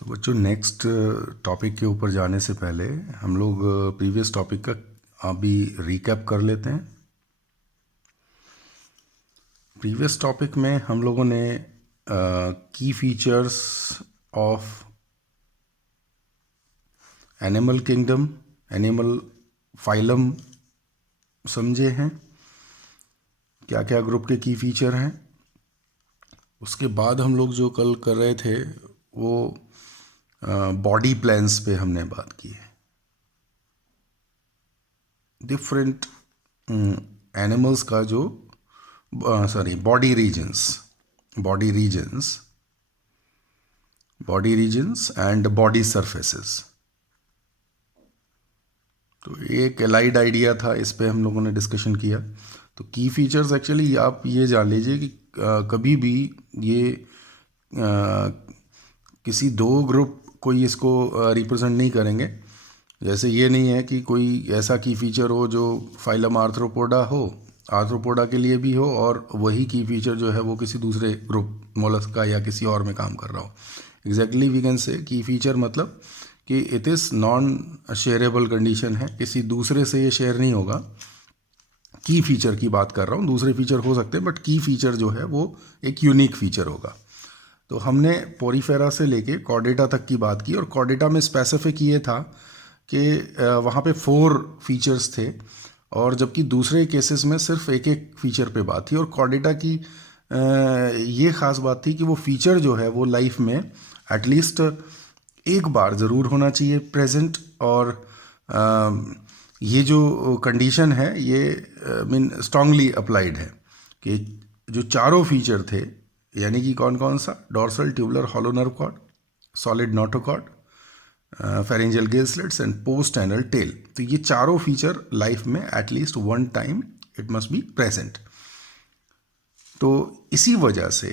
तो बच्चों next topic के ऊपर जाने से पहले हम लोग प्रीवियस टॉपिक का अभी रिकैप कर लेते हैं। प्रीवियस टॉपिक में हम लोगों ने की features of animal kingdom, animal phylum समझे हैं, क्या क्या ग्रुप के की फीचर हैं। उसके बाद हम लोग जो कल कर रहे थे वो बॉडी प्लान्स पे हमने बात की है। डिफरेंट एनिमल्स का जो body regions, body regions body regions and body surfaces. तो एक एलाइड आइडिया था, इस पे हम लोगों ने डिस्कशन किया। तो की फीचर्स एक्चुअली आप ये जान लीजिए कि कभी भी ये किसी दो ग्रुप कोई इसको रिप्रेजेंट नहीं करेंगे। जैसे ये नहीं है कि कोई ऐसा की फीचर हो जो फाइलम आर्थ्रोपोडा हो, आर्थ्रोपोडा के लिए भी हो, और वही की फीचर जो है वो किसी दूसरे ग्रुप मोलस्का या किसी और में काम कर रहा हो। एग्जैक्टली वी कैन से की फीचर मतलब कि it is non shareable condition है, किसी दूसरे से ये शेयर नहीं होगा। की फीचर की बात कर रहा हूँ, दूसरे फीचर हो सकते हैं बट की फीचर जो है वो एक यूनिक फीचर होगा। तो हमने पोरीफेरा से लेके कॉर्डेटा तक की बात की, और कॉर्डेटा में स्पेसिफिक ये था कि वहाँ पे 4 फीचर्स थे, और जबकि दूसरे केसेस में सिर्फ एक एक फीचर पे बात थी। और कॉर्डेटा की ये ख़ास बात थी कि वो फीचर जो है वो लाइफ में एटलीस्ट एक बार ज़रूर होना चाहिए प्रेजेंट। और ये जो कंडीशन है ये मीन स्ट्रांगली अप्लाइड है कि जो चारों फीचर थे, यानी कि कौन कौन सा, dorsal tubular hollow nerve cord, solid notochord, pharyngeal gill slits and post anal tail, तो ये चारों फीचर लाइफ में at least one time it must be present. तो इसी वजह से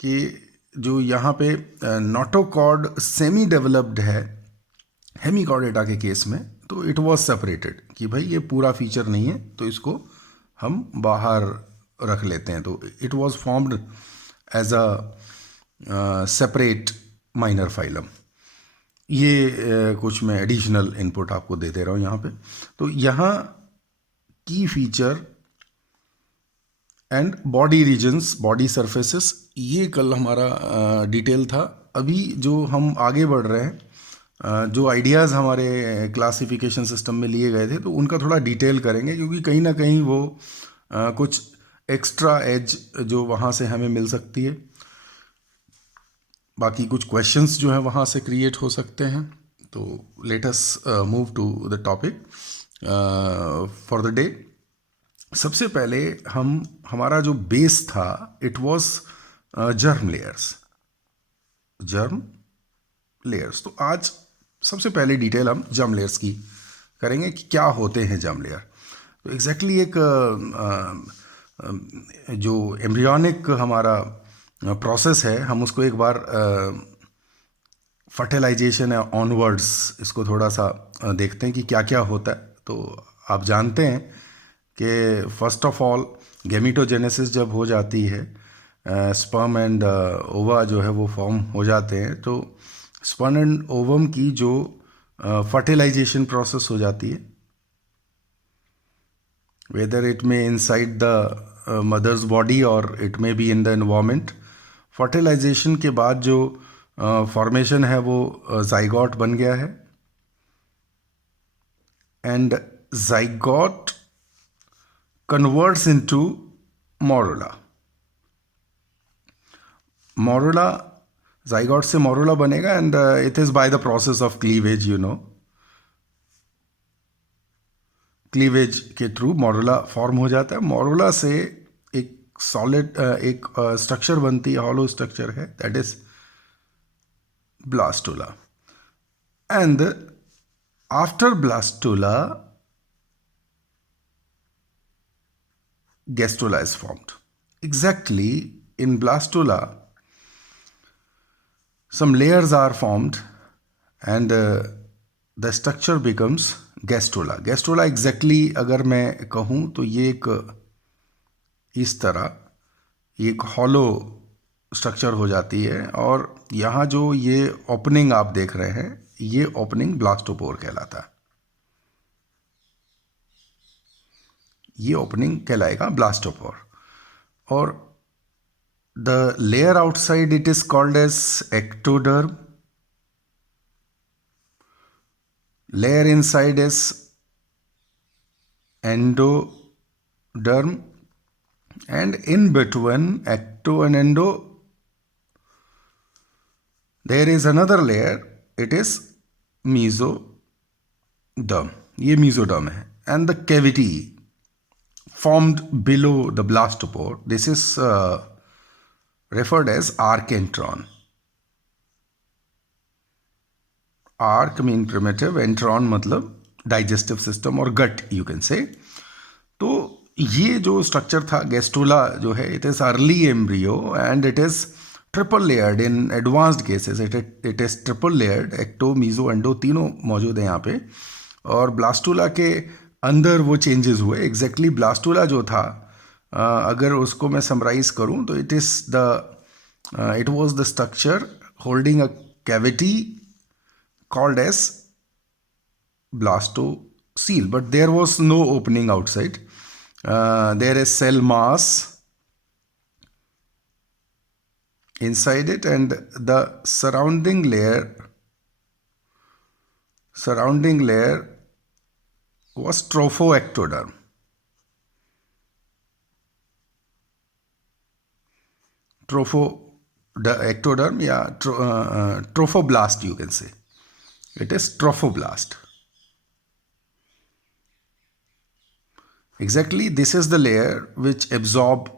कि जो यहाँ पे नोटोकॉर्ड सेमी डेवलप्ड है हेमिकॉर्डेटा के केस में, तो इट वाज सेपरेटेड कि भाई ये पूरा फीचर नहीं है तो इसको हम बाहर रख लेते हैं। तो it was formed as a separate minor phylum. ये कुछ मैं एडिशनल इनपुट आपको दे दे रहा हूँ यहाँ पे। तो यहाँ की feature and body regions, body surfaces, ये कल हमारा डिटेल था। अभी जो हम आगे बढ़ रहे हैं, जो आइडियाज़ हमारे क्लासिफिकेशन सिस्टम में लिए गए थे, तो उनका थोड़ा डिटेल करेंगे, क्योंकि कहीं ना कहीं वो कुछ एक्स्ट्रा एज जो वहाँ से हमें मिल सकती है। बाकी कुछ क्वेश्चंस जो हैं वहाँ से क्रिएट हो सकते हैं। तो let us move to the topic for the day. सबसे पहले हमारा जो बेस था it was germ layers, germ layers. तो आज सबसे पहले डिटेल हम जर्म लेयर्स की करेंगे कि क्या होते हैं जर्म लेयर। तो एग्जैक्टली एक जो एम्ब्रियोनिक हमारा प्रोसेस है, हम उसको एक बार फर्टिलाइजेशन है ऑनवर्ड्स, इसको थोड़ा सा देखते हैं कि क्या क्या होता है। तो आप जानते हैं कि फर्स्ट ऑफ ऑल गैमीटोजेनेसिस जब हो जाती है, स्पर्म एंड ओवा जो है वो फॉर्म हो जाते हैं, तो स्पर्म एंड ओवम की जो फर्टिलाइजेशन प्रोसेस हो जाती है, whether it may inside the mother's body or it may be in the environment. Fertilisation के बाद जो फॉर्मेशन है वो जाइगोट बन गया है, and zygote converts into morula. Morula, zygote से मोरुला बनेगा, and it is by the process of cleavage, you know, cleavage के थ्रू मोरुला फॉर्म हो जाता है। मोरुला से एक सॉलिड एक स्ट्रक्चर बनती है, हॉलो स्ट्रक्चर है, that is blastula. And after blastula gastrula is formed. Exactly, in blastula some layers are formed, and the structure becomes gastrula. Gastrula exactly अगर मैं कहूँ तो ये एक इस तरह एक हॉलो स्ट्रक्चर हो जाती है, और यहाँ जो ये ओपनिंग आप देख रहे हैं, ये ओपनिंग ब्लास्टोपोर कहलाता है। ये ओपनिंग कहलाएगा ब्लास्टोपोर। और the layer outside it is called as ectoderm, layer inside is endoderm, and in between ecto and endo there is another layer, it is mesoderm. ये mesoderm है, and the cavity formed below the blastopore, this is referred as archentron. Arch mean primitive, entron मतलब digestive system और gut you can say. तो ये जो structure था gastrula जो है, it is early embryo and it is triple layered in advanced cases, it is triple layered, ecto meso endo तीनों मौजूद हैं यहाँ पे। और ब्लास्टुला के अंदर वो चेंजेस हुए। एग्जैक्टली ब्लास्टुला जो था, अगर उसको मैं समराइज करूँ तो it was the structure holding a cavity called as blastocele, but there was no opening outside. There is cell mass inside it, and the surrounding layer was trophoectoderm. Ectoderm, yeah, trophoblast you can say. It is trophoblast. Exactly, this is the layer which absorb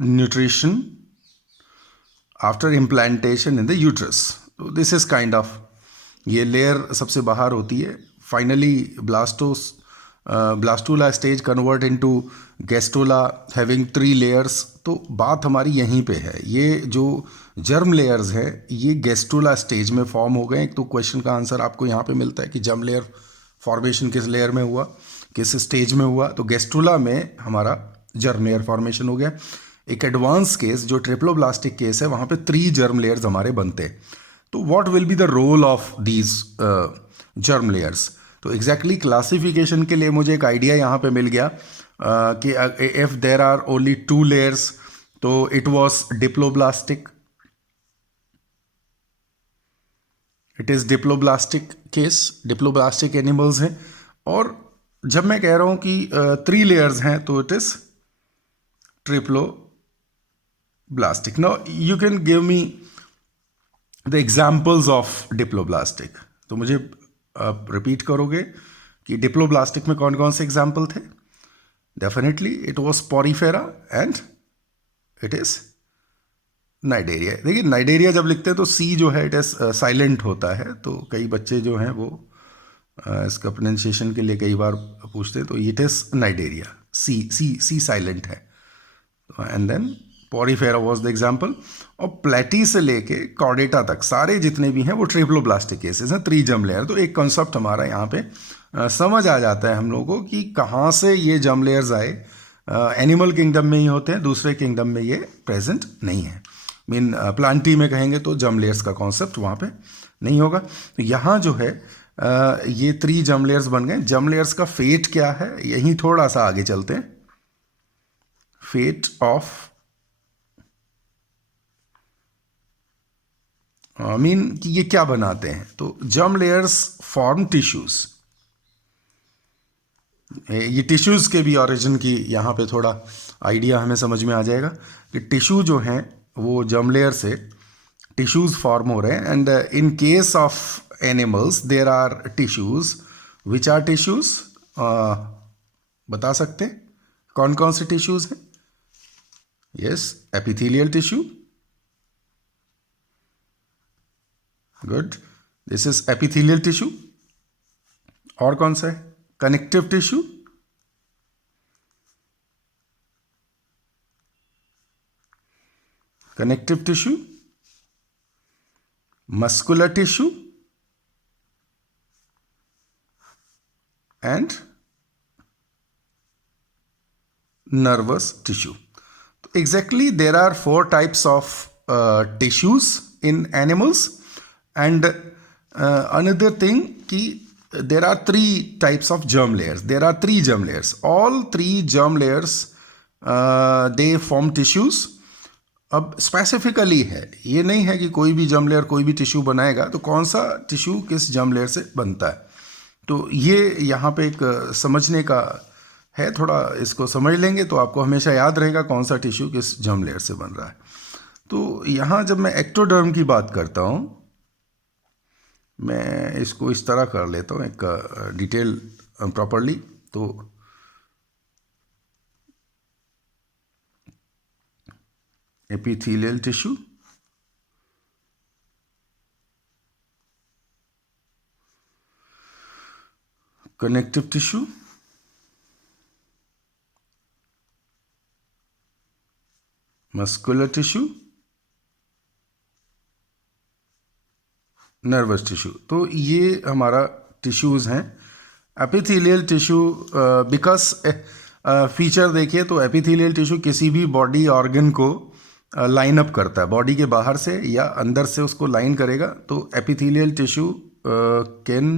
nutrition after implantation in the uterus. So this is kind of, ये layer सबसे बाहर होती है. Finally, blastula stage convert into gastrula having 3 layers. तो बात हमारी यहीं पे है. ये जो जर्म लेयर्स हैं, ये गेस्टुला स्टेज में फॉर्म हो गए. एक तो क्वेश्चन का आंसर आपको यहाँ पे मिलता है कि जर्म लेयर फॉर्मेशन किस लेयर में हुआ, किस स्टेज में हुआ. तो गेस्टुला में हमारा जर्म लेयर फॉर्मेशन हो गया. एक एडवांस केस जो ट्रिप्लोब्लास्टिक केस है, वहाँ पे 3 जर्म लेयर्स हमारे बनते हैं. तो what will be the role of these germ layers? तो एग्जैक्टली क्लासिफिकेशन के लिए मुझे एक आइडिया यहाँ पे मिल गया कि if there are only 2 layers तो it was diploblastic. It is diploblastic case, diploblastic animals हैं. और जब मैं कह रहा हूँ कि 3 लेयर्स हैं तो it is triploblastic. Now you can give me the examples of diploblastic. तो मुझे आप रिपीट करोगे कि डिप्लोब्लास्टिक में कौन कौन से एग्जाम्पल थे? Definitely it was Porifera and it is Cnidaria. देखिए, नाइडेरिया जब लिखते हैं तो सी जो है इट इज साइलेंट होता है. तो कई बच्चे जो हैं वो इसका प्रोनाउंसिएशन के लिए कई बार पूछते हैं. तो it is cnidaria, C silent है. And then porifera was the example. और प्लेटी से लेके कॉर्डेटा तक सारे जितने भी हैं वो ट्रिप्लोब्लास्टिक केसेस हैं, 3 जर्म लेयर. तो एक कॉन्सेप्ट हमारा यहाँ पे समझ आ जाता है हम लोगों को कि कहाँ से ये जर्म लेयर्स आए. एनिमल किंगडम में ही होते हैं, दूसरे किंगडम में ये प्रेजेंट नहीं है. मीन प्लांटी में कहेंगे तो जर्म लेयर्स का कॉन्सेप्ट वहाँ पे नहीं होगा. तो यहाँ जो है ये 3 जर्म लेयर्स बन गए. जर्म लेयर्स का फेट क्या है, यहीं थोड़ा सा आगे चलते हैं. फेट ऑफ मीन कि ये क्या बनाते हैं. तो जर्म लेयर्स फॉर्म टिश्यूज. ये टिश्यूज के भी ऑरिजिन की यहाँ पे थोड़ा आइडिया हमें समझ में आ जाएगा कि टिश्यू जो हैं वो जर्म लेयर से टिश्यूज फॉर्म हो रहे हैं. And in case of animals there are tissues. Which are tissues? बता सकते हैं कौन कौन से टिश्यूज हैं? Yes, epithelial tissue. Good, this is epithelial tissue. और कौन सा है? Connective tissue. connective tissue, muscular tissue, and nervous tissue. Exactly, there are 4 types of tissues. in animals. And another thing कि there are three types of germ layers. There are three germ layers. All three germ layers they form tissues. अब specifically है, ये नहीं है कि कोई भी germ layer कोई भी टिश्यू बनाएगा तो कौन सा टिश्यू किस जर्म लेयर से बनता है। तो ये यहाँ पे एक समझने का है, थोड़ा इसको समझ लेंगे तो आपको हमेशा याद रहेगा कौन सा टिश्यू किस जर्म लेयर से बन रहा है। तो यहाँ जब मैं एक्टोडर्म की बात करता हूँ, मैं इसको इस तरह कर लेता हूँ एक डिटेल प्रॉपरली। तो epithelial tissue, connective tissue, muscular tissue, nervous tissue। तो ये हमारा टिश्यूज़ हैं। एपिथेलियल टिश्यू बिकॉज फीचर देखिए तो एपिथेलियल टिश्यू किसी भी बॉडी ऑर्गन को लाइन अप करता है, बॉडी के बाहर से या अंदर से उसको लाइन करेगा। तो epithelial tissue can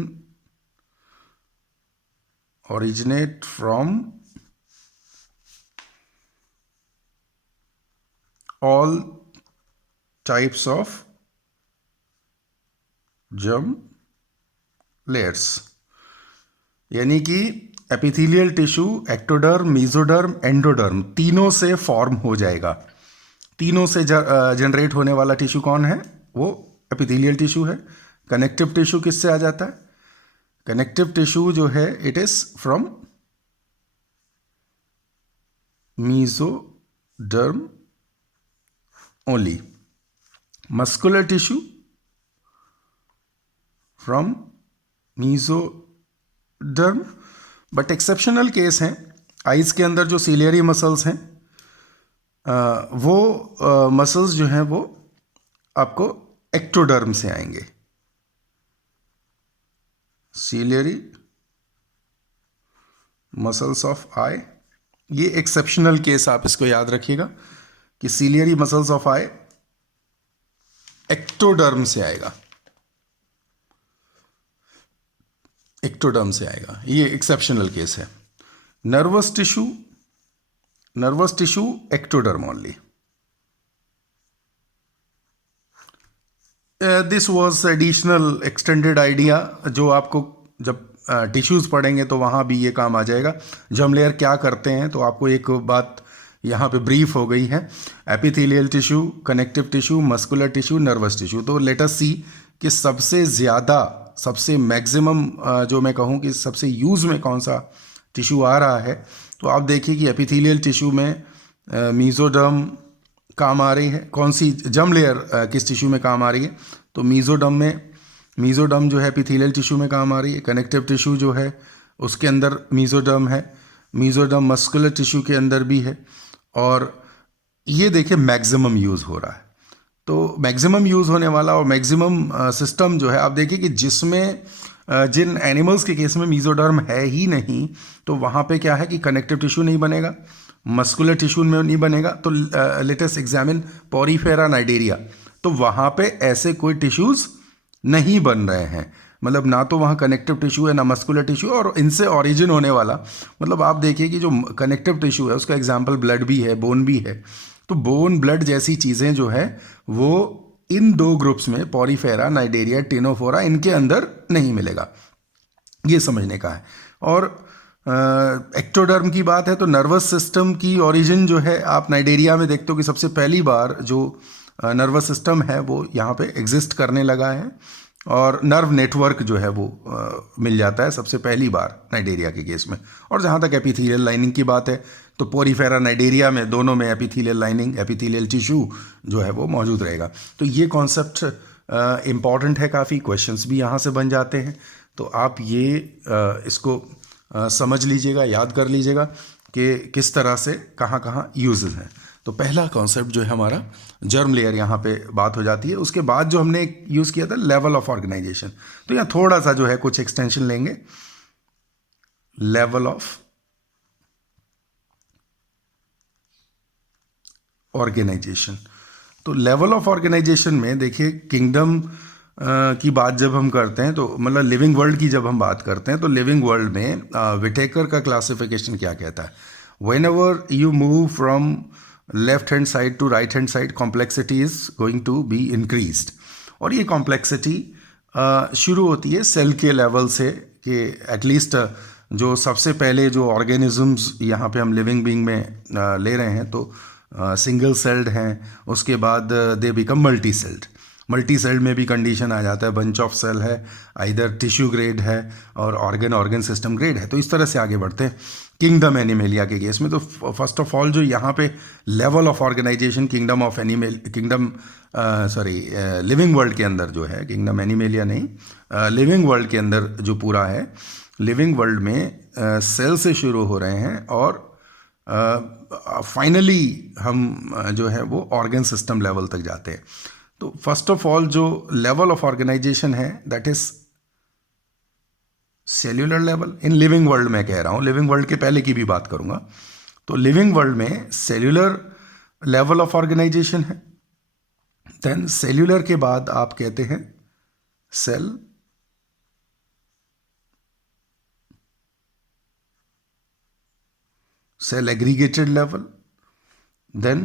originate from all types of germ layers, यानी कि epithelial tissue ectoderm, mesoderm, endoderm तीनों से फॉर्म हो जाएगा। तीनों से जनरेट होने वाला टिश्यू कौन है? वो एपिथेलियल टिश्यू है। कनेक्टिव टिश्यू किससे आ जाता है? कनेक्टिव टिश्यू जो है it is from mesoderm only. Muscular tissue from mesoderm, but exceptional case हैं। आइज के अंदर जो सिलियरी मसल्स हैं वो मसल्स जो हैं वो आपको एक्टोडर्म से आएंगे। सिलियरी मसल्स ऑफ आई, ये एक्सेप्शनल केस, आप इसको याद रखिएगा कि ciliary muscles of I ectoderm से आएगा, एक्टोडर्म से आएगा, ये एक्सेप्शनल केस है। Nervous tissue ectoderm only. This was additional extended idea जो आपको जब टिश्यूज पढ़ेंगे तो वहाँ भी ये काम आ जाएगा। जर्म लेयर क्या करते हैं, तो आपको एक बात यहाँ पे ब्रीफ हो गई है। Epithelial tissue, connective tissue, muscular tissue, nervous tissue. तो लेट अस सी कि सबसे ज़्यादा, सबसे मैक्सिमम जो मैं कहूँ कि सबसे यूज़ में कौन सा टिश्यू आ रहा है। तो आप देखिए कि एपिथेलियल टिश्यू में मेसोडर्म काम आ रही है। कौन सी जर्म लेयर किस टिश्यू में काम आ रही है? तो मेसोडर्म जो है एपिथेलियल टिश्यू में काम आ रही है। कनेक्टिव टिश्यू जो है उसके अंदर मेसोडर्म है। मेसोडर्म मस्कुलर टिश्यू के अंदर भी है। और ये देखिए मैक्सिमम यूज़ हो रहा है। तो मैक्सिमम यूज़ होने वाला और मैक्सिमम सिस्टम जो है, आप देखिए कि जिसमें जिन एनिमल्स के केस में मेसोडर्म है ही नहीं, तो वहाँ पे क्या है कि कनेक्टिव टिश्यू नहीं बनेगा, मस्कुलर टिश्यू में नहीं बनेगा। तो लेट अस एग्जामिन पोरीफेरा नाइडेरिया। तो वहाँ पे ऐसे कोई टिश्यूज़ नहीं बन रहे हैं, मतलब ना तो वहाँ कनेक्टिव टिश्यू है ना मस्कुलर टिश्यू, और इनसे ऑरिजिन होने वाला, मतलब आप देखिए कि जो कनेक्टिव टिश्यू है उसका एग्जाम्पल ब्लड भी है, बोन भी है। तो बोन, ब्लड जैसी चीज़ें जो है वो इन दो ग्रुप्स में, पोरीफेरा नाइडेरिया, टिनोफोरा, इनके अंदर नहीं मिलेगा। ये समझने का है। और एक्टोडर्म की बात है तो नर्वस सिस्टम की ओरिजिन जो है आप नाइडेरिया में देखते हो कि सबसे पहली बार जो नर्वस सिस्टम है वो यहाँ पे एग्जिस्ट करने लगा है, और नर्व नेटवर्क जो है वो मिल जाता है सबसे पहली बार नाइडेरिया के केस में। और जहाँ तक एपिथेलियल लाइनिंग की बात है तो पोरीफेरा नाइडेरिया में दोनों में एपिथेलियल लाइनिंग, एपिथेलियल टिश्यू जो है वो मौजूद रहेगा। तो ये कॉन्सेप्ट इम्पॉर्टेंट है काफ़ी, क्वेश्चंस भी यहाँ से बन जाते हैं। तो आप ये इसको समझ लीजिएगा, याद कर लीजिएगा कि किस तरह से कहाँ कहाँ यूजेस हैं। तो पहला कॉन्सेप्ट जो है हमारा जर्म लेयर, यहाँ पे बात हो जाती है। उसके बाद जो हमने यूज़ किया था लेवल ऑफ ऑर्गेनाइजेशन, तो यहाँ थोड़ा सा जो है कुछ एक्सटेंशन लेंगे। लेवल ऑफ ऑर्गेनाइजेशन, तो लेवल ऑफ ऑर्गेनाइजेशन में देखिए, किंगडम की बात जब हम करते हैं, तो मतलब लिविंग वर्ल्ड की जब हम बात करते हैं, तो लिविंग वर्ल्ड में विटेकर का क्लासिफिकेशन क्या कहता है? Whenever you move from left hand side to right hand side, complexity is going to be increased. और ये कॉम्प्लेक्सिटी शुरू होती है सेल के लेवल से, कि एटलीस्ट जो सबसे पहले जो ऑर्गेनिजम्स यहाँ पे हम लिविंग बीइंग में ले रहे हैं, तो सिंगल सेल्ड हैं, उसके बाद they become multi sailed. Multi sailed में भी कंडीशन आ जाता है, बंच ऑफ सेल है, आइदर टिश्यू ग्रेड है और ऑर्गन सिस्टम ग्रेड है। तो इस तरह से आगे बढ़ते हैं किंगडम एनिमेलिया के केस में। तो फर्स्ट ऑफ ऑल जो यहाँ पे level of organisation living world के अंदर जो है, किंगडम एनिमेलिया नहीं, लिविंग वर्ल्ड के अंदर जो पूरा है, लिविंग वर्ल्ड में सेल से शुरू हो रहे हैं और फाइनली हम जो है वो ऑर्गन सिस्टम लेवल तक जाते हैं। तो फर्स्ट ऑफ ऑल जो लेवल ऑफ ऑर्गेनाइजेशन है, that is cellular level in living world में कह रहा हूं, लिविंग वर्ल्ड के पहले की भी बात करूंगा। तो लिविंग वर्ल्ड में सेल्यूलर लेवल ऑफ ऑर्गेनाइजेशन है। देन सेल्यूलर के बाद आप कहते हैं cell, cell aggregated level, then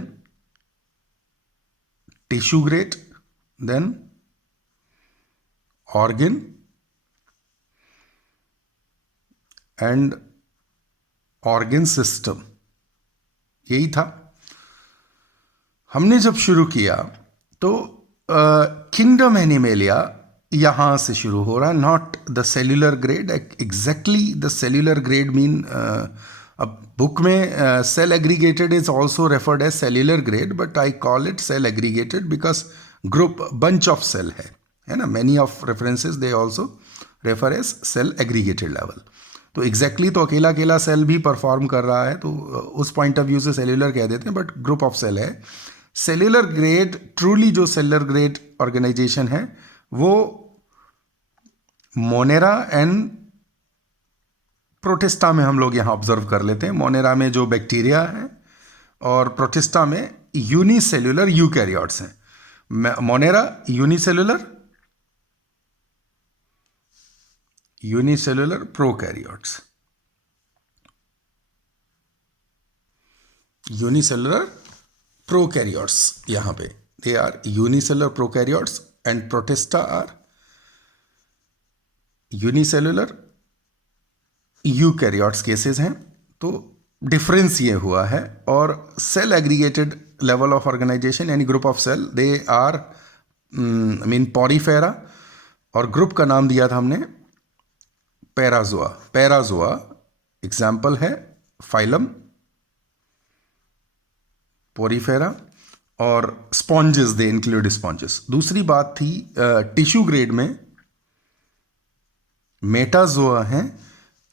tissue grade, then organ and organ system. यही था। हमने जब शुरू किया तो किंगडम एनिमेलिया यहां से शुरू हो रहा है, not the cellular grade. Exactly the cellular grade mean, अब बुक में cell aggregated is also referred as cellular grade, but I call it cell aggregated because group bunch of cell है ना। Many of references they also refer as cell aggregated level. तो exactly तो अकेला अकेला cell भी perform कर रहा है, तो उस पॉइंट ऑफ व्यू से सेल्यूलर कह देते हैं, बट ग्रुप ऑफ सेल है। सेल्यूलर ग्रेड, ट्रूली जो सेल्यूलर ग्रेड ऑर्गेनाइजेशन है वो मोनेरा एंड प्रोटिस्टा में हम लोग यहाँ ऑब्जर्व कर लेते हैं। मोनेरा में जो बैक्टीरिया है और प्रोटिस्टा में यूनिसेल्यूलर यूकैरियोट्स हैं। Monera unicellular prokaryotes, unicellular prokaryotes यहां पे they are unicellular prokaryotes and protista are unicellular eukaryotes cases हैं। तो डिफरेंस ये हुआ है। और cell aggregated level of organisation यानी group of cell, they are mean porifera, और ग्रुप का नाम दिया था हमने पैराजोआ। पैराजोआ एग्जाम्पल है फाइलम, पोरीफेरा, और स्पॉन्जेस, दे इंक्लूड स्पॉन्जेस। दूसरी बात थी टिश्यू ग्रेड में मेटाजोआ है,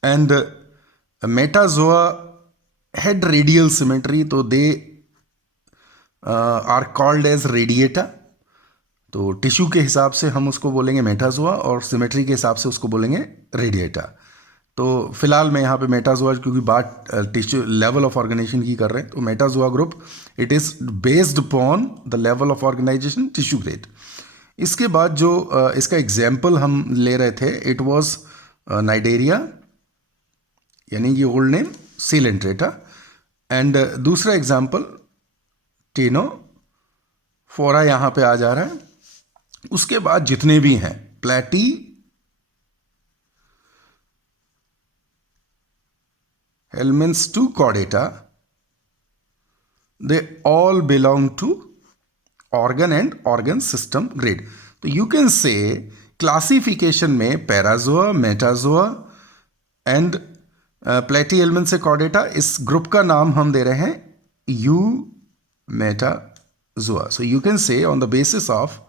and metazoa had radial symmetry, तो they are called as radiata. तो टिश्यू के हिसाब से हम उसको बोलेंगे मेटाजोआ और सिमेट्री के हिसाब से उसको बोलेंगे रेडिएटा। तो फिलहाल मैं यहाँ पे मेटाजोआ, क्योंकि बात टिश्यू लेवल ऑफ ऑर्गेनाइजेशन की कर रहे हैं, तो Metazoa group it is based upon the level of organisation tissue grade. इसके बाद जो इसका एग्जाम्पल हम ले रहे थे, इट वॉज नाइडेरिया, यानी कि ओल्ड नेम सीलेंट्रेटा, एंड दूसरा एग्जाम्पल टेनोफोरा यहाँ पे आ जा रहा है। उसके बाद जितने भी हैं Platyhelminthes to Chordata, they all belong to organ and organ system grade. तो यू कैन से क्लासिफिकेशन में Parazoa, Metazoa and Platyhelminthes से कॉर्डेटा, इस ग्रुप का नाम हम दे रहे हैं Eumetazoa. So you can say on the basis of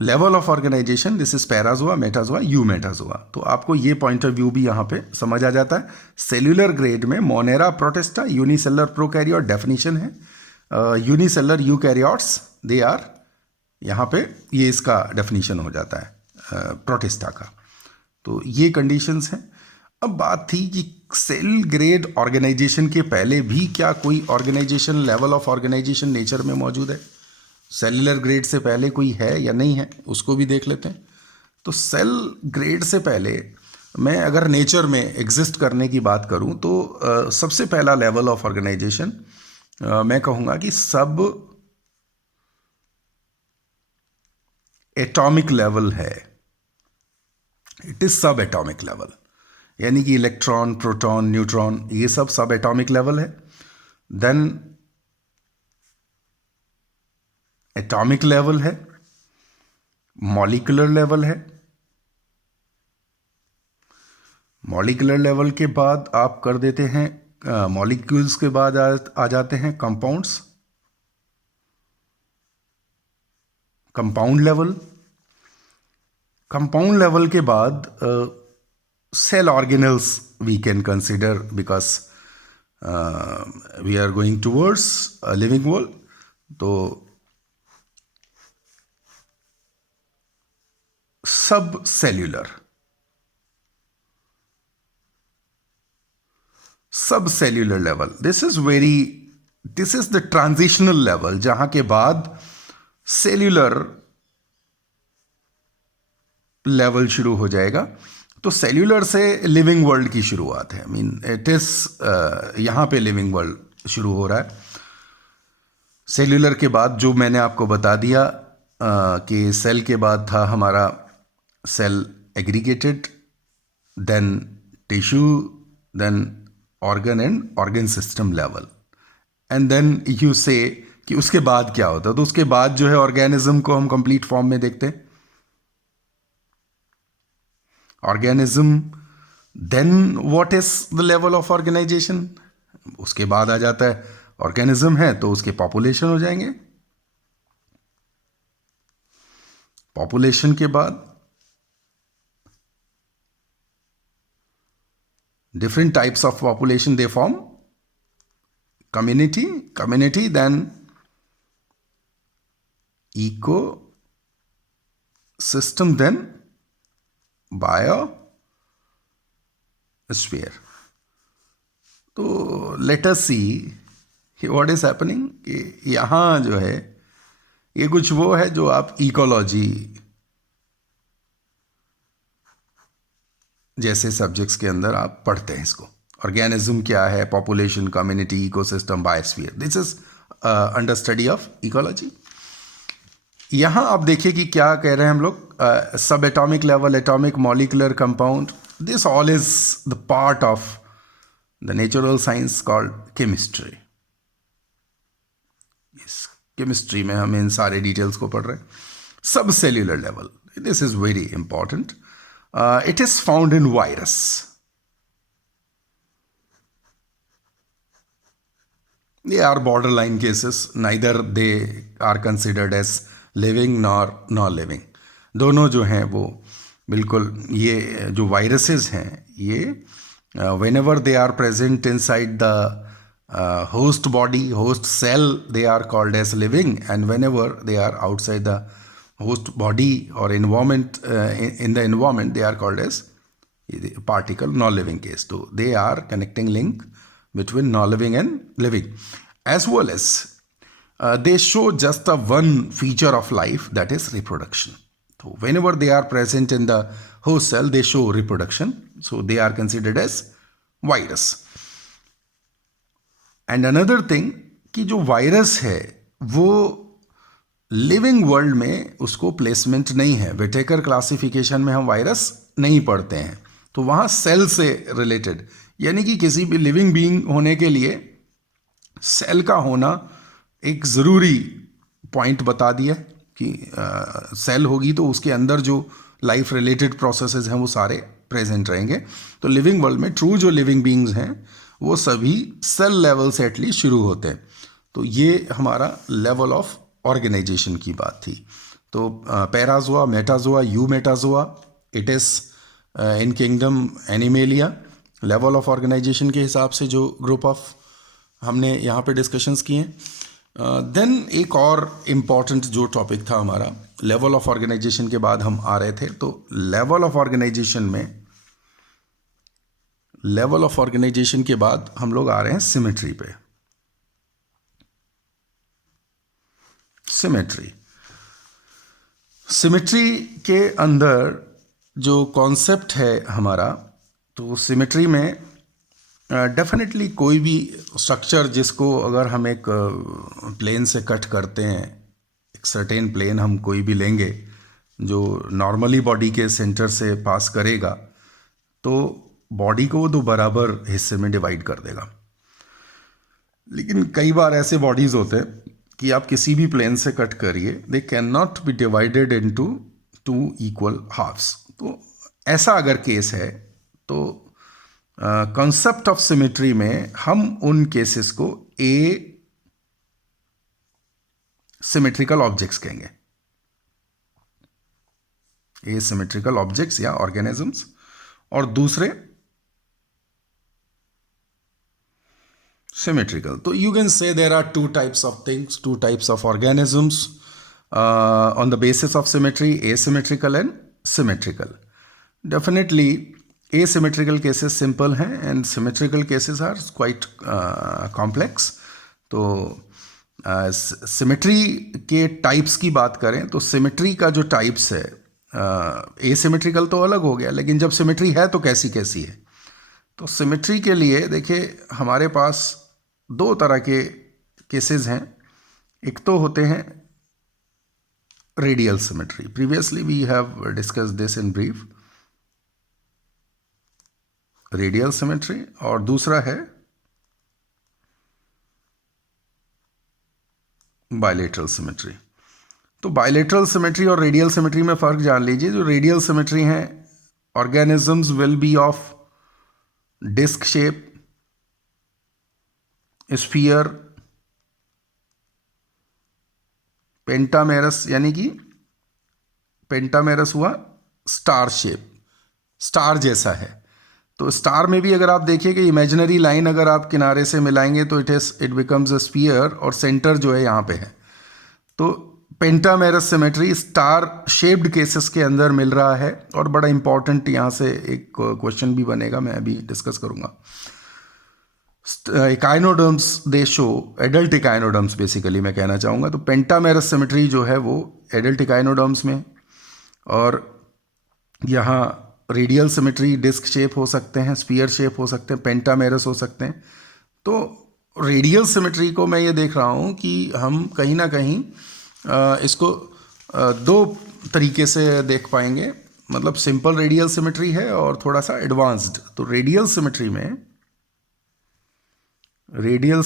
level of organisation, this is Parazoa, Metazoa, Eumetazoa. तो आपको ये पॉइंट ऑफ व्यू भी यहाँ पे समझ आ जाता है। सेल्यूलर ग्रेड में Monera, protista, unicellular prokaryote definition है, यूनिसेलर यूकैरियोट्स दे आर, यहाँ पे ये इसका डेफिनेशन हो जाता है प्रोटिस्टा का। तो ये कंडीशंस हैं। अब बात थी कि सेल ग्रेड ऑर्गेनाइजेशन के पहले भी क्या कोई organisation, level of organisation nature में मौजूद है? सेलुलर ग्रेड से पहले कोई है या नहीं है, उसको भी देख लेते हैं। तो सेल ग्रेड से पहले मैं अगर नेचर में एग्जिस्ट करने की बात करूं तो सबसे पहला लेवल ऑफ ऑर्गेनाइजेशन मैं कहूँगा कि सब एटॉमिक लेवल है। इट इज सब एटॉमिक लेवल, यानी कि इलेक्ट्रॉन, प्रोटॉन, न्यूट्रॉन, ये सब एटॉमिक लेवल है। देन एटॉमिक लेवल है, मॉलिक्यूलर लेवल है। मॉलिक्यूलर लेवल के बाद आप कर देते हैं मॉलिक्यूल्स के बाद आ जाते हैं compounds, compound level. Compound level के बाद cell organelles we can consider, because we are going towards living world. तो subcellular, subcellular level, this is the transitional level, जहां के बाद सेल्यूलर लेवल शुरू हो जाएगा। तो सेल्यूलर से लिविंग वर्ल्ड की शुरुआत है। इट इज यहां पे लिविंग वर्ल्ड शुरू हो रहा है। सेल्यूलर के बाद जो मैंने आपको बता दिया कि सेल के बाद था हमारा cell aggregated, then tissue, then organ and organ system level. And then you say कि उसके बाद क्या होता है। तो उसके बाद जो है ऑर्गेनिज्म को हम कंप्लीट फॉर्म में देखते हैं। Organism, then what is the level of organisation, उसके बाद आ जाता है ऑर्गेनिज्म है तो उसके पॉपुलेशन हो जाएंगे। पॉपुलेशन के बाद different types of population, they form community, then ecosystem, then biosphere. तो let us see what is happening कि यहाँ जो है ये कुछ वो है जो आप इकोलॉजी जैसे सब्जेक्ट्स के अंदर आप पढ़ते हैं इसको। ऑर्गेनिज्म क्या है, population, community, ecosystem, biosphere, this is under study of ecology. यहां आप देखिए कि क्या कह रहे हैं हम लोग, सब atomic level, atomic, molecular, compound, this all is the part of the natural science called chemistry. इस केमिस्ट्री में हम इन सारे डिटेल्स को पढ़ रहे हैं। सब cellular level, this is very important. It is found in virus. They are borderline cases. Neither they are considered as living nor non-living. दोनों जो हैं वो बिल्कुल, ये जो viruses हैं ये whenever they are present inside the host body, host cell, they are called as living, and whenever they are outside the host body or environment, in the environment, they are called as particle non-living case. So they are connecting link between non-living and living, as well as they show just a one feature of life, that is reproduction. So whenever they are present in the host cell, they show reproduction. So they are considered as virus. And another thing कि जो virus है वो living world में उसको placement नहीं है। Whittaker classification में हम वायरस नहीं पढ़ते हैं, तो वहाँ सेल से रिलेटेड, यानी कि किसी भी लिविंग बीइंग होने के लिए सेल का होना एक ज़रूरी पॉइंट बता दिया कि सेल होगी तो उसके अंदर जो लाइफ रिलेटेड प्रोसेसेस हैं वो सारे प्रेजेंट रहेंगे। तो लिविंग वर्ल्ड में ट्रू जो लिविंग बीइंग्स हैं वो सभी सेल लेवल से एटलीस्ट शुरू होते हैं। तो ये हमारा लेवल ऑफ ऑर्गेनाइजेशन की बात थी। तो Parazoa, Metazoa, Eumetazoa, it is in kingdom Animalia. Level of organisation के हिसाब से जो ग्रुप ऑफ हमने यहाँ पे डिस्कशंस किए हैं। देन एक और इम्पॉर्टेंट जो टॉपिक था हमारा, लेवल ऑफ ऑर्गेनाइजेशन के बाद हम आ रहे थे, तो लेवल ऑफ ऑर्गेनाइजेशन में लेवल ऑफ ऑर्गेनाइजेशन के बाद हम लोग आ रहे हैं सिमेट्री पे। सिमेट्री के अंदर जो कॉन्सेप्ट है हमारा, तो सिमेट्री में डेफिनेटली कोई भी स्ट्रक्चर जिसको अगर हम एक प्लेन से कट करते हैं, एक सर्टेन प्लेन हम कोई भी लेंगे जो नॉर्मली बॉडी के सेंटर से पास करेगा, तो बॉडी को वो दो बराबर हिस्से में डिवाइड कर देगा। लेकिन कई बार ऐसे बॉडीज होते हैं कि आप किसी भी प्लेन से कट करिए, they can not be divided into two equal halves. तो ऐसा अगर केस है तो कॉन्सेप्ट ऑफ सिमेट्री में हम उन केसेस को ए सिमेट्रिकल ऑब्जेक्ट्स कहेंगे, ए सिमेट्रिकल ऑब्जेक्ट्स या ऑर्गेनिजम्स, और दूसरे symmetrical. So you can say there are two types of things, two types of organisms on the basis of symmetry, asymmetrical and symmetrical. Definitely asymmetrical cases simple हैं and symmetrical cases are quite complex. तो symmetry के types की बात करें तो symmetry का जो types है, एसिमेट्रिकल तो अलग हो गया, लेकिन जब सिमेट्री है तो कैसी कैसी है। तो सिमेट्री के लिए देखिए हमारे पास दो तरह के केसेस हैं। एक तो होते हैं radial symmetry, previously we have discuss this in brief, radial symmetry, और दूसरा है बायलेटरल सिमेट्री। तो बायलेटरल सिमेट्री और रेडियल सिमेट्री में फ़र्क जान लीजिए। जो रेडियल सिमेट्री हैं, organisms will be of disc shape, sphere, pentamerous, यानी कि पेंटामेरस हुआ स्टार शेप, स्टार जैसा है। तो स्टार में भी अगर आप देखिए कि इमेजिनरी लाइन अगर आप किनारे से मिलाएंगे तो इट बिकम्स अ स्फीयर, और सेंटर जो है यहाँ पे है। तो pentamerous symmetry star shaped cases के अंदर मिल रहा है। और बड़ा इंपॉर्टेंट यहाँ से एक क्वेश्चन भी बनेगा, मैं अभी डिस्कस करूँगा। इकाइनोडर्म्स दे शो, एडल्ट इकाइनोडर्म्स बेसिकली मैं कहना चाहूँगा। तो पेंटामेरस सिमेट्री जो है वो एडल्ट इकाइनोडर्म्स में, और यहाँ रेडियल सिमेट्री डिस्क शेप हो सकते हैं, स्फीयर शेप हो सकते हैं, पेंटामेरस हो सकते हैं। तो रेडियल सिमेट्री को मैं ये देख रहा हूँ कि हम कहीं ना कहीं इसको दो तरीके से देख पाएंगे, मतलब सिंपल रेडियल सिमेट्री है और थोड़ा सा एडवांस्ड। तो रेडियल सिमेट्री में, रेडियल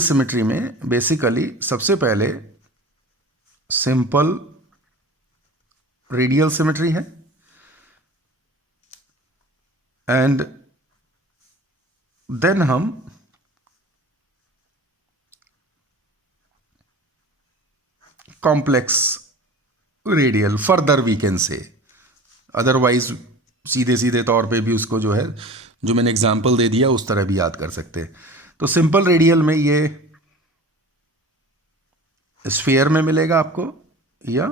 सिमेट्री में बेसिकली सबसे पहले सिंपल रेडियल सिमेट्री है, एंड देन हम complex radial further we can say, otherwise सीधे सीधे तौर पे भी उसको जो है, जो मैंने एग्जांपल दे दिया उस तरह भी याद कर सकते हैं। तो सिंपल रेडियल में ये स्फीयर में मिलेगा आपको या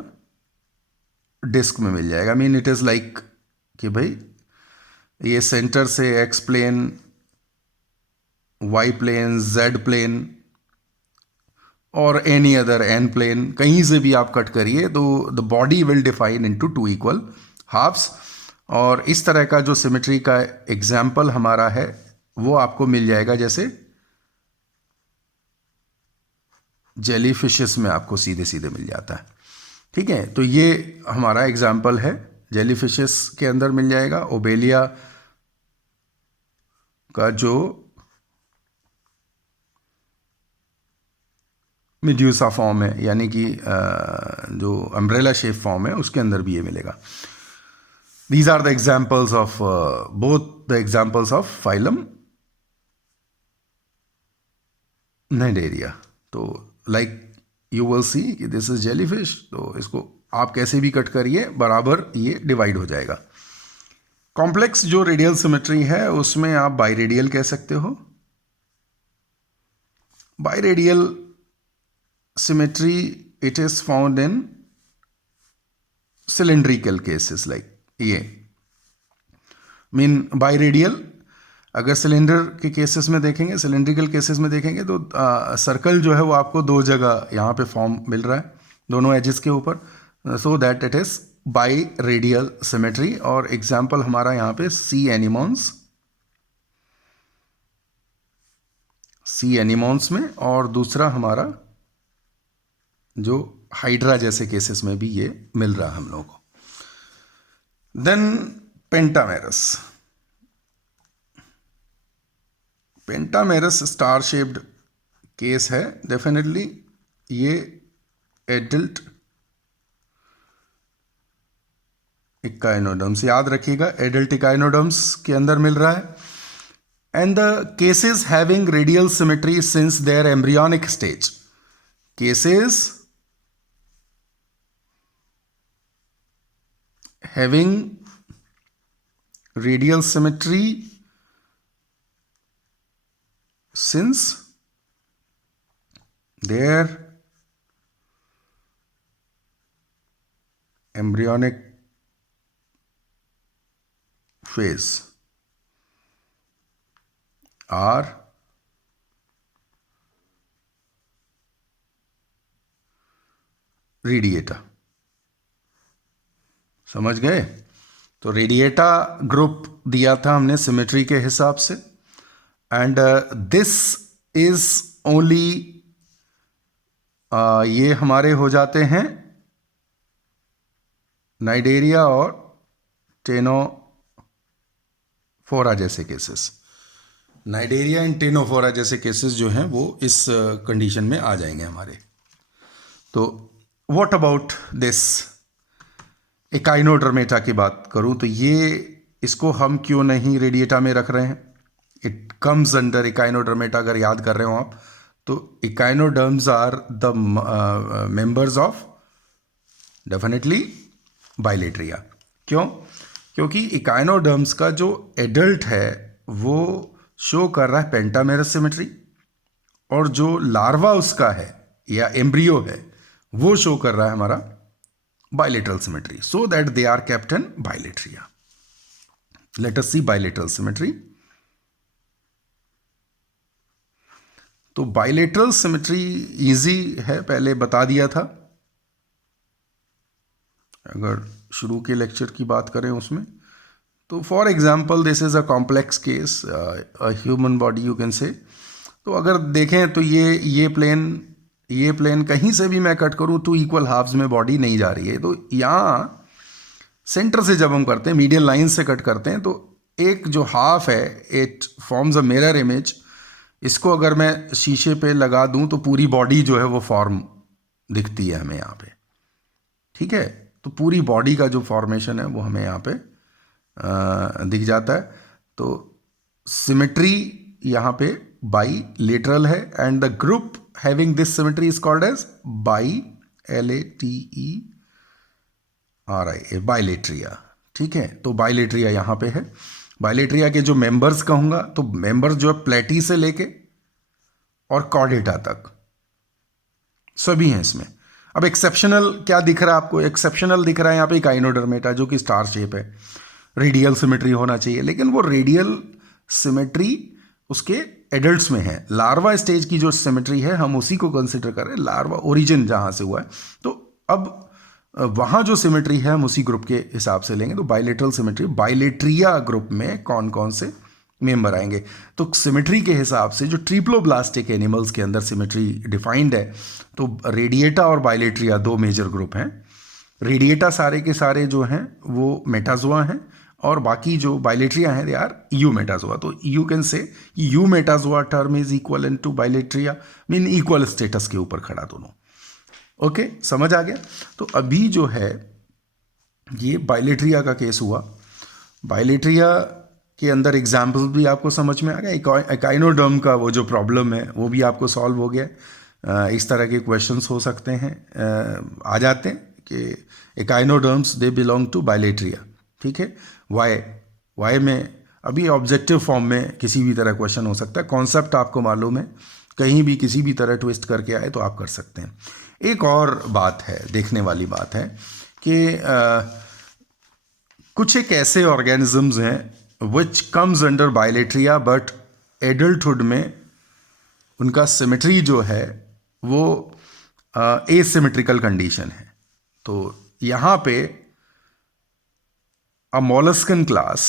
डिस्क में मिल जाएगा। मीन इट इज़ लाइक कि भाई ये सेंटर से X plane, Y plane, Z plane और एनी अदर एन प्लेन, कहीं से भी आप कट करिए तो the body will define into two equal halves. और इस तरह का जो सिमेट्री का एग्जाम्पल हमारा है वो आपको मिल जाएगा, जैसे जेली फिशेस में आपको सीधे सीधे मिल जाता है। ठीक है, तो ये हमारा एग्जाम्पल है, जेली फिशेस के अंदर मिल जाएगा। ओबेलिया का जो मेड्यूसा फॉर्म है, यानी कि जो अम्ब्रेला शेप फॉर्म है, उसके अंदर भी ये मिलेगा। These are the examples of both the examples of phylum Cnidaria. तो like you will see कि this is jellyfish, तो इसको आप कैसे भी कट करिए बराबर ये डिवाइड हो जाएगा। कॉम्प्लेक्स जो रेडियल सिमेट्री है उसमें आप बाइरेडियल कह सकते हो। Biradial symmetry it is found in cylindrical cases like ये मीन बाइरेडियल। अगर सिलेंडर के केसेस में देखेंगे, सिलेंड्रिकल केसेस में देखेंगे तो सर्कल जो है वो आपको दो जगह यहाँ पे फॉर्म मिल रहा है दोनों एजेस के ऊपर, so that it is by radial symmetry. और एग्जाम्पल हमारा यहाँ पे सी एनिमॉन्स में, और दूसरा हमारा जो हाइड्रा जैसे केसेस में भी ये मिल रहा है हम लोगों को। Then pentamerous star shaped case है। डेफिनेटली ये एडल्ट इकाइनोडर्म्स, याद रखिएगा एडल्ट इकाइनोडर्म्स के अंदर मिल रहा है। And the cases having radial symmetry since their embryonic stage, cases having radial symmetry since their embryonic phase are Radiata. समझ गए? तो रेडिएटा ग्रुप दिया था हमने सिमेट्री के हिसाब से, एंड दिस इज ओनली, ये हमारे हो जाते हैं नाइडेरिया और टेनोफोरा जैसे केसेस। नाइडेरिया एंड टेनोफोरा जैसे केसेस जो हैं वो इस कंडीशन में आ जाएंगे हमारे। तो व्हाट अबाउट दिस इकाइनोडर्मेटा की बात करूं तो ये, इसको हम क्यों नहीं रेडिएटा में रख रहे हैं? It comes under Echinodermata. अगर याद कर रहे हो आप तो echinoderms are the members of definitely Bilateria. क्यों? क्योंकि इकाइनोडर्म्स का जो एडल्ट है वो शो कर रहा है पेंटामेरस सिमेट्री, और जो लार्वा उसका है या एम्ब्रियो है वो शो कर रहा है हमारा bilateral symmetry, so that they are kept in bilatria. Let us see bilateral symmetry. तो bilateral symmetry easy है, पहले बता दिया था। अगर शुरू के लेक्चर की बात करें उसमें तो for example this is a complex case, a human body you can से। तो अगर देखें तो ये प्लेन कहीं से भी मैं कट करूं तो इक्वल हाफ्स में बॉडी नहीं जा रही है। तो यहाँ सेंटर से जब हम करते हैं, मीडियल लाइन से कट करते हैं, तो एक जो हाफ है it forms a mirror image. इसको अगर मैं शीशे पे लगा दूं तो पूरी बॉडी जो है वो फॉर्म दिखती है हमें यहाँ पे। ठीक है, तो पूरी बॉडी का जो फॉर्मेशन है वो हमें यहाँ पे दिख जाता है। तो सिमेट्री यहाँ पे बाइलेटरल है, and the group having this symmetry is called as Bilateria. ठीक है, तो बाइलेट्रिया यहाँ पे है। बाइलेट्रिया के जो मेंबर्स कहूँगा तो मेंबर्स जो है प्लेटी से लेके और कॉर्डेटा तक सभी हैं इसमें। अब एक्सेप्शनल क्या दिख रहा है आपको? एक्सेप्शनल दिख रहा है यहाँ पे इकाइनोडर्मेटा जो कि स्टार शेप है, रेडियल सिमेट्री होना चाहिए, लेकिन वो रेडियल सिमेट्री उसके एडल्ट्स में है। लार्वा स्टेज की जो सिमेट्री है हम उसी को कंसिडर कर रहे हैं, लार्वा ओरिजिन जहाँ से हुआ है। तो अब वहाँ जो सिमेट्री है हम उसी ग्रुप के हिसाब से लेंगे। तो बाइलेटरल सिमेट्री, बाइलेट्रिया ग्रुप में कौन कौन से मेंबर आएंगे? तो सिमेट्री के हिसाब से जो ट्रिप्लोब्लास्टिक एनिमल्स के अंदर सिमेट्री डिफाइंड है, तो रेडिएटा और बाइलेट्रिया दो मेजर ग्रुप हैं। रेडिएटा सारे के सारे जो हैं वो मेटाजोआ हैं, और बाकी जो बाइलेट्रिया हैं दे आर यू मेटाजोआ। तो you can say Eumetazoa term is equal to Bilateria, mean equal status के ऊपर खड़ा दोनों। ओके, समझ आ गया? तो अभी जो है ये बाइलेट्रिया का केस हुआ। बाइलेट्रिया के अंदर एग्जाम्पल भी आपको समझ में आ गया। एकाइनोडर्म का वो जो प्रॉब्लम है वो भी आपको सॉल्व हो गया। इस तरह के क्वेश्चंस हो सकते हैं, आ जाते हैं कि echinoderms they belong to Bilateria. ठीक है, वाई में अभी ऑब्जेक्टिव फॉर्म में किसी भी तरह क्वेश्चन हो सकता है। कॉन्सेप्ट आपको मालूम है, कहीं भी किसी भी तरह ट्विस्ट करके आए तो आप कर सकते हैं। एक और बात है, देखने वाली बात है कि कुछ एक ऐसे ऑर्गेनिजम्स हैं which comes under Bilateria, but adulthood में उनका सिमेट्री जो है वो एसिमेट्रिकल कंडीशन है। तो यहाँ पे a molluscan class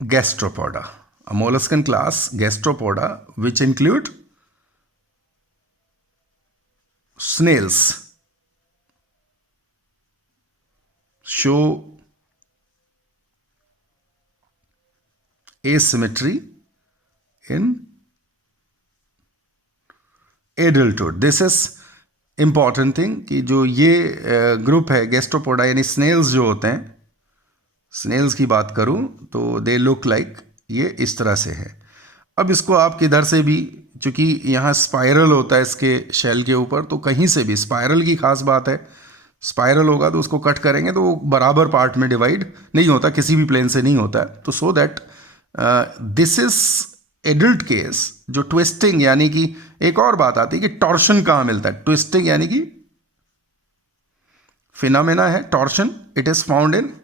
gastropoda, a molluscan class gastropoda which include snails show asymmetry in adulthood. This is important thing कि जो ये ग्रुप है गैस्ट्रोपोडा यानी स्नेल्स जो होते हैं, स्नेल्स की बात करूं तो दे लुक लाइक ये इस तरह से है। अब इसको आप किधर से भी, चूंकि यहाँ स्पाइरल होता है इसके शेल के ऊपर, तो कहीं से भी स्पाइरल की खास बात है, स्पाइरल होगा तो उसको कट करेंगे तो वो बराबर पार्ट में डिवाइड नहीं होता, किसी भी प्लेन से नहीं होता है। तो so that this is adult case जो ट्विस्टिंग, यानी कि एक और बात आती है कि टॉर्शन कहाँ मिलता है। ट्विस्टिंग यानी कि फिनोमेना है torsion, it is found in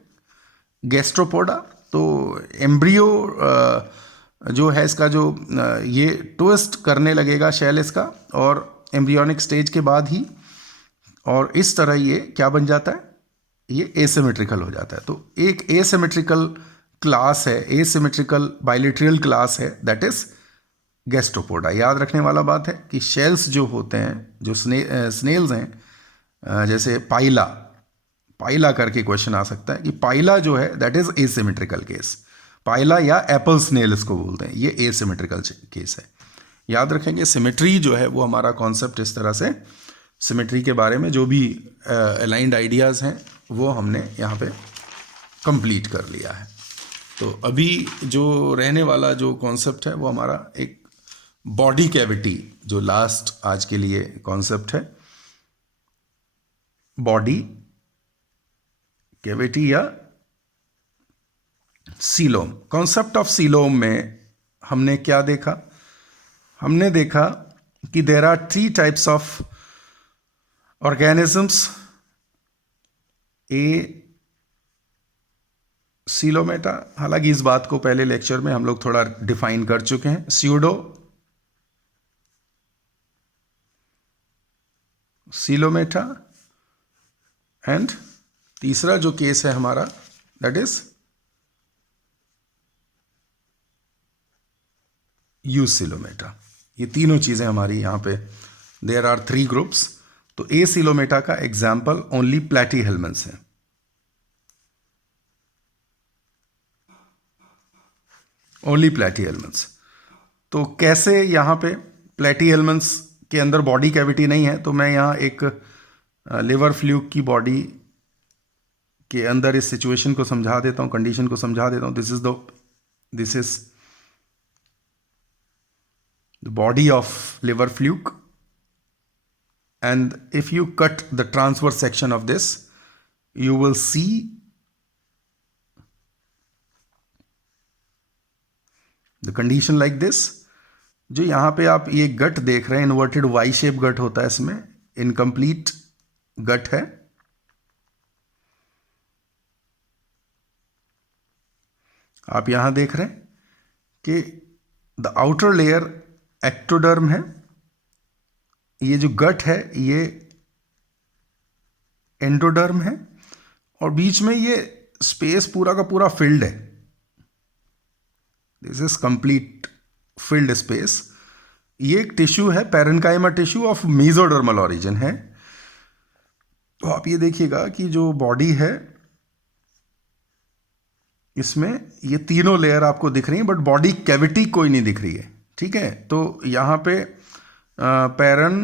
Gastropoda. तो एम्ब्रियो जो है इसका जो ये ट्विस्ट करने लगेगा शेल इसका, और एम्ब्रियोनिक स्टेज के बाद ही, और इस तरह ये क्या बन जाता है, ये एसिमेट्रिकल हो जाता है। तो एक एसिमेट्रिकल क्लास है, एसिमेट्रिकल बाइलेटरल क्लास है, दैट इज गैस्ट्रोपोडा। याद रखने वाला बात है कि शेल्स जो होते हैं, जो स्नेल्स हैं, जैसे पाइला करके क्वेश्चन आ सकता है कि पाइला जो है दैट इज एसिमेट्रिकल केस। पाइला या एप्पल स्नेल इसको बोलते हैं, ये एसिमेट्रिकल केस है। याद रखेंगे सिमेट्री जो है वो हमारा कॉन्सेप्ट इस तरह से, सिमेट्री के बारे में जो भी अलाइंड आइडियाज़ हैं वो हमने यहाँ पे कंप्लीट कर लिया है। तो अभी जो रहने वाला जो कॉन्सेप्ट है वो हमारा एक बॉडी कैविटी, जो लास्ट आज के लिए कॉन्सेप्ट है, बॉडी कैविटी या सीलोम। कॉन्सेप्ट ऑफ सीलोम में हमने क्या देखा, हमने देखा कि there are 3 types of organisms, acoelomata. हालांकि इस बात को पहले लेक्चर में हम लोग थोड़ा डिफाइन कर चुके हैं, स्यूडो सीलोमेटा, एंड तीसरा जो केस है हमारा दैट इज यूसिलोमेटा। ये तीनों चीजें हमारी यहाँ पे, देयर आर 3 ग्रुप्स। तो ए सिलोमेटा का एग्जाम्पल ओनली प्लेटीहेल्मिन्थ्स है। ओनली प्लेटीहेल्मिन्थ्स। तो कैसे यहाँ पे प्लेटीहेल्मिन्थ्स के अंदर बॉडी कैविटी नहीं है, तो मैं यहाँ एक लिवर फ्लूक की बॉडी के अंदर इस सिचुएशन को समझा देता हूँ, कंडीशन को समझा देता हूँ। This is the body of liver fluke, and if you cut the transverse section of this, you will see the condition like this। जो यहाँ पे आप ये गट देख रहे हैं, इन्वर्टेड वाई शेप गट होता है, इसमें इनकम्प्लीट गट है। आप यहां देख रहे हैं कि द आउटर लेयर एक्टोडर्म है, ये जो गट है ये एंडोडर्म है, और बीच में ये स्पेस पूरा का पूरा फिल्ड है। This is complete field space. ये एक टिश्यू है, parenchyma tissue of mesodermal origin है। तो आप ये देखिएगा कि जो बॉडी है इसमें ये तीनों लेयर आपको दिख रही है, बट बॉडी कैविटी कोई नहीं दिख रही है। ठीक है, तो यहां पे पैरन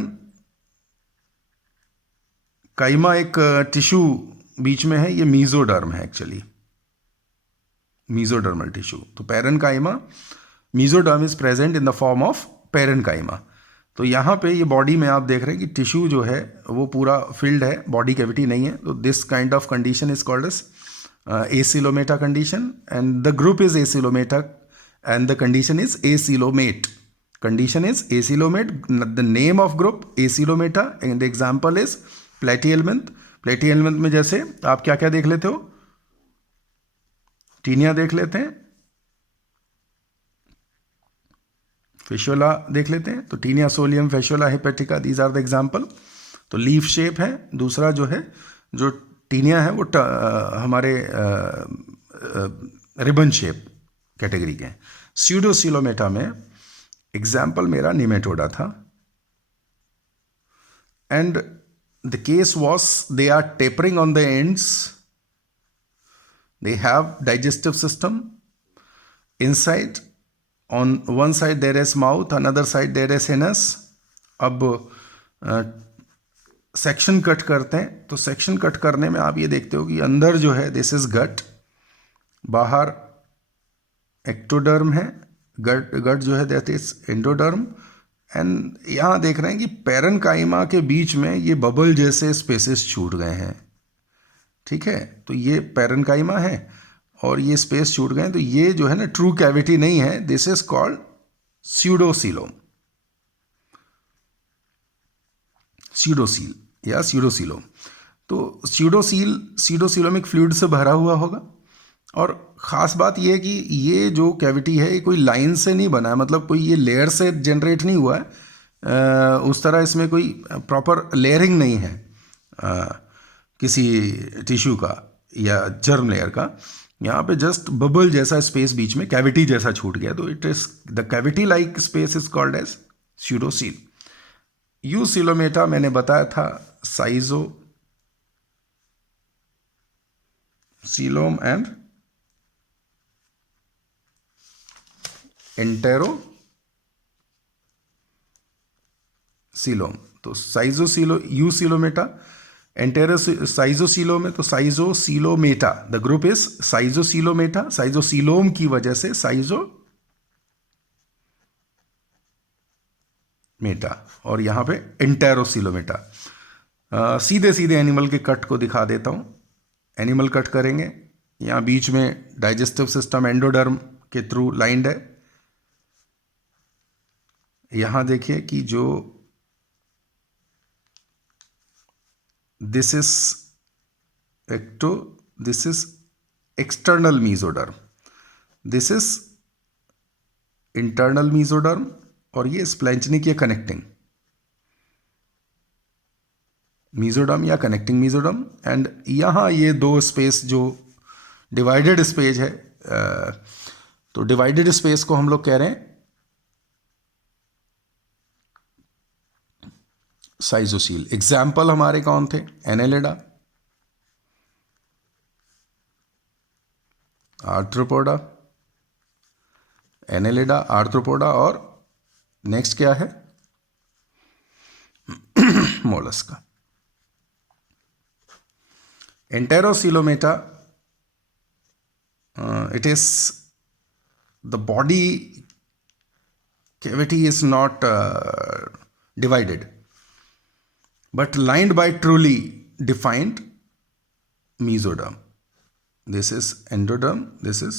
काइमा एक टिश्यू बीच में है, ये मीजोडर्म है एक्चुअली, मीजोडर्मल टिश्यू। तो parenchyma, mesoderm is present in the form of parenchyma. तो यहाँ पे ये बॉडी में आप देख रहे हैं कि टिश्यू जो है वो पूरा फिल्ड है, बॉडी कैविटी नहीं है। तो this kind of condition is called as acylometa condition, and the group is acylometa and the condition is acylomate. Condition is acylomate, the name of group acylometa, and the example is platyhelminth. platyhelminth में जैसे आप क्या क्या देख लेते हो, taenia देख लेते हैं, फेशोला देख लेते हैं, तो taenia solium, fasciola hepatica, these are the example. तो लीफ शेप है. दूसरा जो है, जो टीनिया है वो हमारे रिबन शेप कैटेगरी के हैं. स्यूडोसिलोमेटा में एग्जाम्पल मेरा निमेटोडा था, and the case was they are tapering on the ends, they have digestive system inside, on one side there is mouth, another side there is anus. अब section cut करते हैं, तो section cut करने में आप ये देखते हो कि अंदर जो है दिस इज गट, बाहर एक्टोडर्म है, गट जो है दैट इज एंडोडर्म, एंड यहाँ देख रहे हैं कि पैरेन्काइमा के बीच में ये बबल जैसे स्पेसेस छूट गए हैं. ठीक है, तो ये पैरेन्काइमा है और ये स्पेस छूट गए, तो ये जो है ना ट्रू कैविटी नहीं है. दिस इज कॉल्ड स्यूडोसीलोम, स्यूडोसील या स्यूडोसीलोम. तो स्यूडोसीलोमिक फ्लूइड से भरा हुआ होगा, और ख़ास बात ये है कि ये जो कैविटी है ये कोई लाइन से नहीं बना है, मतलब कोई ये लेयर से जनरेट नहीं हुआ है. उस तरह इसमें कोई प्रॉपर लेयरिंग नहीं है किसी टिश्यू का या जर्म लेयर का. यहाँ पे जस्ट बबल जैसा स्पेस बीच में कैविटी जैसा छूट गया, तो it is the cavity like space is called as pseudocoel. Eucoelomata मैंने बताया था साइजोसीलोम एंड एंटेरोसीलोम. तो यूसिलोमेटा, साइजोसीलोम है तो साइजोसीलोमेटा, द ग्रुप इज साइजोसीलोमेटा, साइजोसीलोम की वजह से साइजोमेटा, और यहां पे एंटेरोसीलोमेटा. सीधे सीधे एनिमल के कट को दिखा देता हूं. एनिमल कट करेंगे, यहां बीच में डाइजेस्टिव सिस्टम एंडोडर्म के थ्रू लाइंड है. यहां देखिए कि जो this is external mesoderm, this is internal mesoderm, और ये स्प्लैंचनिक या कनेक्टिंग mesoderm या कनेक्टिंग mesoderm. एंड यहाँ ये दो स्पेस जो डिवाइडेड स्पेस है, तो डिवाइडेड स्पेस को हम लोग कह रहे हैं साइजोसील. एग्जाम्पल हमारे कौन थे? एनेलिडा, आर्थ्रोपोडा, एनेलिडा, आर्थ्रोपोडा, और नेक्स्ट क्या है? Mollusca. एंटेरोसीलोमेटा, it is the body cavity is not divided but lined by truly defined mesoderm. This is endoderm, this is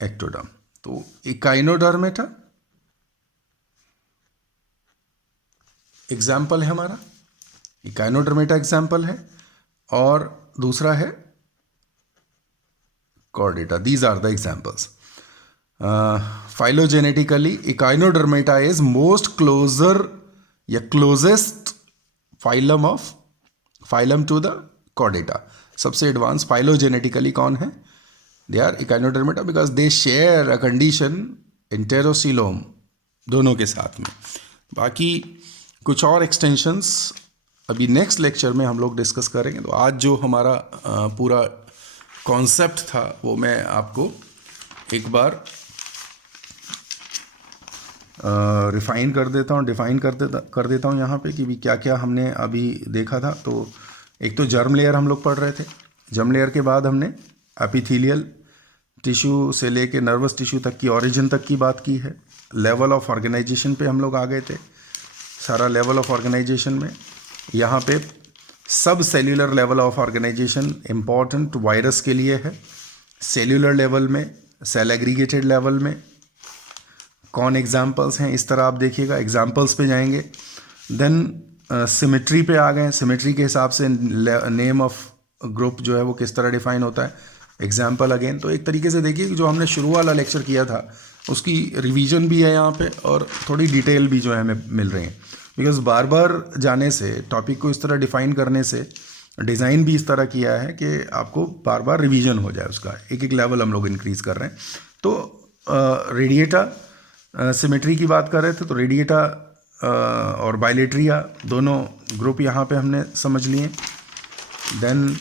ectoderm. तो इकाइनोडर्मेटा एग्जाम्पल है हमारा, इकाइनोडर्मेटा एग्जाम्पल है, और दूसरा है chordata. These are the examples. Phylogenetically, Echinodermata is most closer या closest phylum to the chordata. सबसे advance phylogenetically कौन है? They are Echinodermata because they share a condition enterocoelom दोनों के साथ में. बाकी कुछ और एक्सटेंशंस अभी नेक्स्ट लेक्चर में हम लोग डिस्कस करेंगे. तो आज जो हमारा पूरा कॉन्सेप्ट था वो मैं आपको एक बार रिफाइन कर देता हूँ, डिफाइन कर देता हूँ यहाँ पे कि भी क्या क्या हमने अभी देखा था. तो एक तो जर्म लेयर हम लोग पढ़ रहे थे. जर्म लेयर के बाद हमने एपिथेलियल टिश्यू से लेके नर्वस टिश्यू तक की ओरिजिन तक की बात की है. लेवल ऑफ ऑर्गेनाइजेशन पे हम लोग आ गए थे. सारा लेवल ऑफ ऑर्गेनाइजेशन में यहाँ पे subcellular level of organisation important virus के लिए है, सेल्यूलर लेवल में, सेल एग्रीगेटेड लेवल में कौन एग्जाम्पल्स हैं, इस तरह आप देखिएगा, एग्जाम्पल्स पे जाएंगे। देन सिमेट्री पे आ गए, सिमेट्री के हिसाब से नेम ऑफ ग्रुप जो है वो किस तरह डिफाइन होता है, एग्जाम्पल अगेन। तो एक तरीके से देखिए कि जो हमने शुरू वाला लेक्चर किया था उसकी रिवीजन भी है यहाँ पे और थोड़ी डिटेल भी जो है हमें मिल रही है, बिकॉज बार बार जाने से, टॉपिक को इस तरह डिफाइन करने से, डिज़ाइन भी इस तरह किया है कि आपको बार बार रिवीजन हो जाए, उसका एक एक लेवल हम लोग इंक्रीज़ कर रहे हैं। तो रेडिएटा सिमेट्री की बात कर रहे थे, तो रेडिएटा और बाइलेट्रिया दोनों ग्रुप यहाँ पे हमने समझ लिए। देन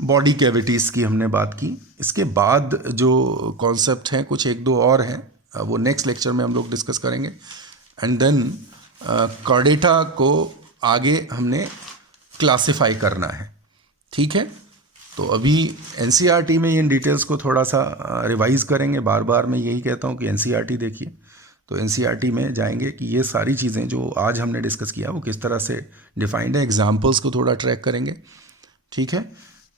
बॉडी कैविटीज़ की हमने बात की। इसके बाद जो कॉन्सेप्ट हैं कुछ एक दो और हैं, वो नेक्स्ट लेक्चर में हम लोग डिस्कस करेंगे। एंड देन कॉर्डेटा को आगे हमने क्लासिफाई करना है, ठीक है। तो अभी एनसीईआरटी में इन डिटेल्स को थोड़ा सा रिवाइज करेंगे। बार बार मैं यही कहता हूँ कि एनसीईआरटी देखिए, तो एनसीईआरटी में जाएंगे कि ये सारी चीज़ें जो आज हमने डिस्कस किया वो किस तरह से डिफाइंड है, एग्जाम्पल्स को थोड़ा ट्रैक करेंगे, ठीक है।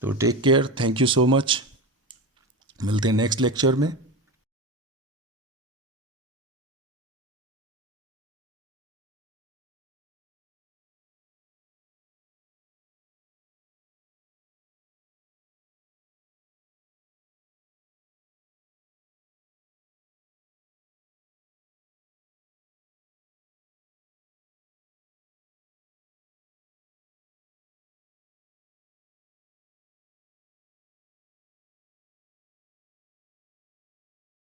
तो take care, thank you so much, मिलते हैं नेक्स्ट लेक्चर में।